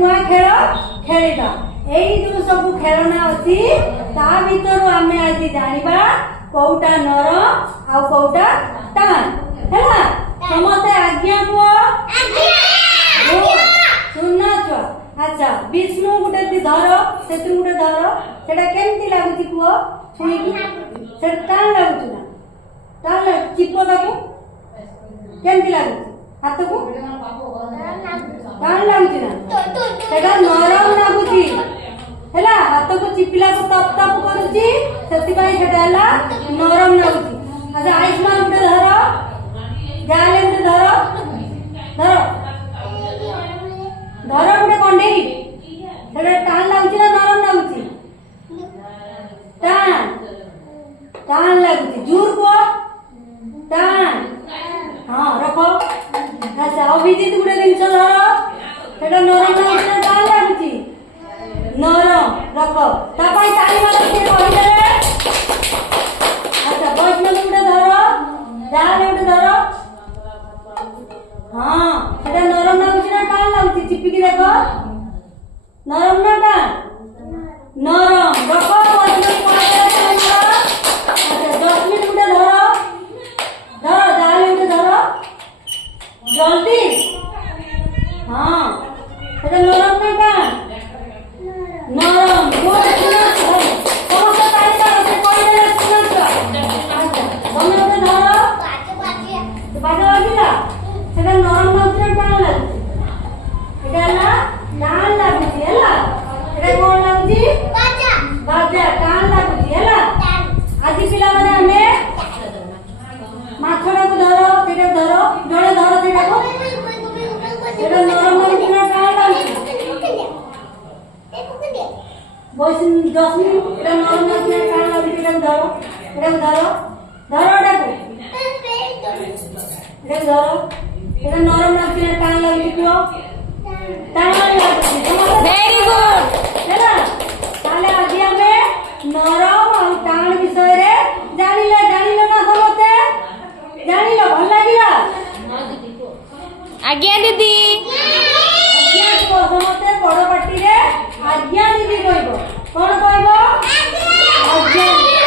नुआ खेल खेलिबा एई जो सब खेलना अछि ता भीतर आमे आज जानिबा कोउटा नरम आ कोउटा टाण हैला समते आज्ञा को आज्ञा सुनना छ अच्छा विष्णु गुटे दी धर सेतु गुटे धर सेटा केमती लागुची को सुनी से टाण लागुची ना टाण चिपो ताको केमती लागुची हाथ को टाण लागुची ना सेटा नरम लागुची हैला हाथ को चिपिला को तप तप करूची सेति भाई सेटा हैला नरम लागुची अच्छा आयुष्मान गुटे धर जाले गुटे धर धर धर गुटे कंडे सेटा टाण लागुची ना नरम लागुची टाण टाण लागुची जोर को टाण हां रखो अच्छा अभिजीत गुटे जिंस धर सेटा नरम लागुची ना टाण लागुची नरम रखो तापाई ताली मारो के कहले अच्छा वैष्णव गुटे धर जाले गुटे धर हां सेटा नरम लागुची ना टाण लागुची चिपी के देखो नरम ना टाण नरम रखो वैष्णव कहले अच्छा जस्मिन गुटे धर धर जाले गुटे धर जल्दी हां सेटा नरम ना टाण नरम बोल सुना समस्त ताली मारो से कहले सुना अच्छा तमे ओटे धर बाजा बाजिला सेटा नरम लागुची ना टाण लागुची एटा ना टाण लागुची हैला एटा कोन लागुची बाजा बाजा टाण लागुची हैला आदि पिला माने हमें माछड़ा को धरो सेटा धरो जड़े धरो सेटा को सेटा नरम लागुची ना टाण लागुची बॉयसिन जस्मिन एटा नरम लागुची ना टाण लागुची एटा धरो धरो एटा को एटा धरो एटा नरम लागुची ना टाण लागुची को टाण लागुची वेरी गुड हैला ताले आज हमें नरम और टाण विषय रे जानिले ना समते जानिलो भल लागिला आज्ञा दीदी आज्ञा को समते बड़ पार्टी रे आज्ञा दीदी कहबो कोन कहबो आज्ञा